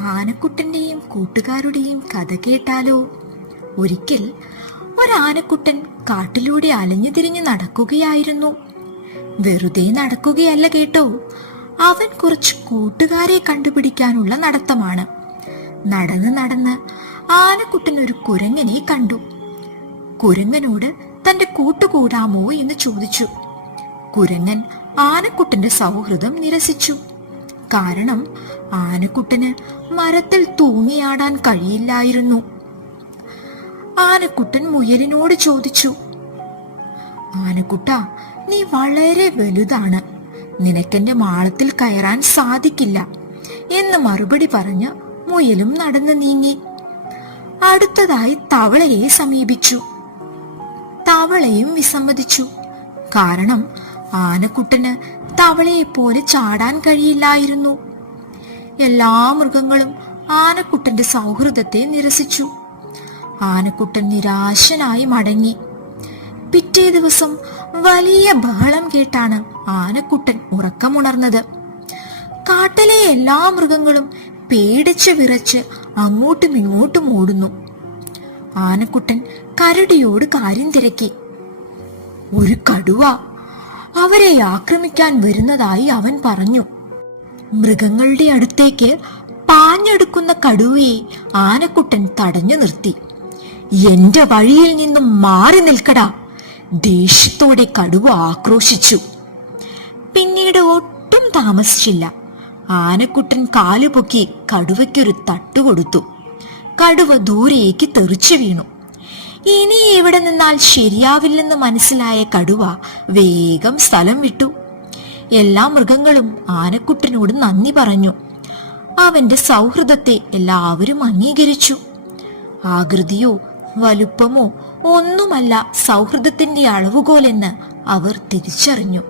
ആനക്കുട്ടന്റെയും കൂട്ടുകാരുടെയും കഥ കേട്ടാലോ? ഒരിക്കൽ ഒരാനക്കുട്ടൻ കാട്ടിലൂടെ അലഞ്ഞു തിരിഞ്ഞു നടക്കുകയായിരുന്നു. വെറുതെ നടക്കുകയല്ല കേട്ടോ, അവൻ കുറച്ച് കൂട്ടുകാരെ കണ്ടുപിടിക്കാനുള്ള നടത്തമാണ്. നടന്ന് നടന്ന് ആനക്കുട്ടൻ ഒരു കുരങ്ങനെ കണ്ടു. കുരങ്ങനോട് തന്റെ കൂട്ടുകൂടാമോ എന്ന് ചോദിച്ചു. കുരങ്ങൻ ആനക്കുട്ടന്റെ സൗഹൃദം നിരസിച്ചു. കാരണം ആനക്കുട്ടന് മരത്തിൽ തൂങ്ങിയാടാൻ കഴിയില്ലായിരുന്നു. ആനക്കുട്ടൻ മുയലിനോട് ചോദിച്ചു, ആനക്കുട്ട, നീ വളരെ വലുതാണ്, നിനക്കെന്റെ മാളത്തിൽ കയറാൻ സാധിക്കില്ല എന്ന് മറുപടി പറഞ്ഞ് മുയലും നടന്നു നീങ്ങി. അടുത്തതായി തവളയെ സമീപിച്ചു. തവളയും വിസമ്മതിച്ചു. കാരണം ആനക്കുട്ടന് തവളയെ പോലെ ചാടാൻ കഴിയില്ലായിരുന്നു. എല്ലാ മൃഗങ്ങളും ആനക്കുട്ടന്റെ സൗഹൃദത്തെ നിരസിച്ചു. ആനക്കുട്ടൻ നിരാശനായി മടങ്ങി. പിറ്റേ ദിവസം വലിയ ബഹളം കേട്ടാണ് ആനക്കുട്ടൻ ഉറക്കമുണർന്നത്. കാട്ടിലെ എല്ലാ മൃഗങ്ങളും പേടിച്ച് വിറച്ച് അങ്ങോട്ടും ഇങ്ങോട്ടും ഓടുന്നു. ആനക്കുട്ടൻ കരടിയോട് കാര്യം തിരക്കി. ഒരു കടുവ അവരെ ആക്രമിക്കാൻ വരുന്നതായി അവൻ പറഞ്ഞു. മൃഗങ്ങളുടെ അടുത്തേക്ക് പാഞ്ഞെടുക്കുന്ന കടുവയെ ആനക്കുട്ടൻ തടഞ്ഞു നിർത്തി. എന്റെ വഴിയിൽ നിന്നും മാറി നിൽക്കടാ, ദേഷ്യത്തോടെ കടുവ ആക്രോശിച്ചു. പിന്നീട് ഒട്ടും താമസിച്ചില്ല, ആനക്കുട്ടൻ കാലുപൊക്കി കടുവയ്ക്കൊരു തട്ടുകൊടുത്തു. കടുവ ദൂരേക്ക് തെറിച്ചു വീണു. ഇനി എവിടെ നിന്നാൽ ശരിയാവില്ലെന്ന് മനസ്സിലായ കടുവ വേഗം സ്ഥലം വിട്ടു. എല്ലാ മൃഗങ്ങളും ആനക്കുട്ടനോട് നന്ദി പറഞ്ഞു. അവന്റെ സൗഹൃദത്തെ എല്ലാവരും അംഗീകരിച്ചു. ആകൃതിയോ വലുപ്പമോ ഒന്നുമല്ല സൗഹൃദത്തിന്റെ അളവുകോലെന്ന് അവർ തിരിച്ചറിഞ്ഞു.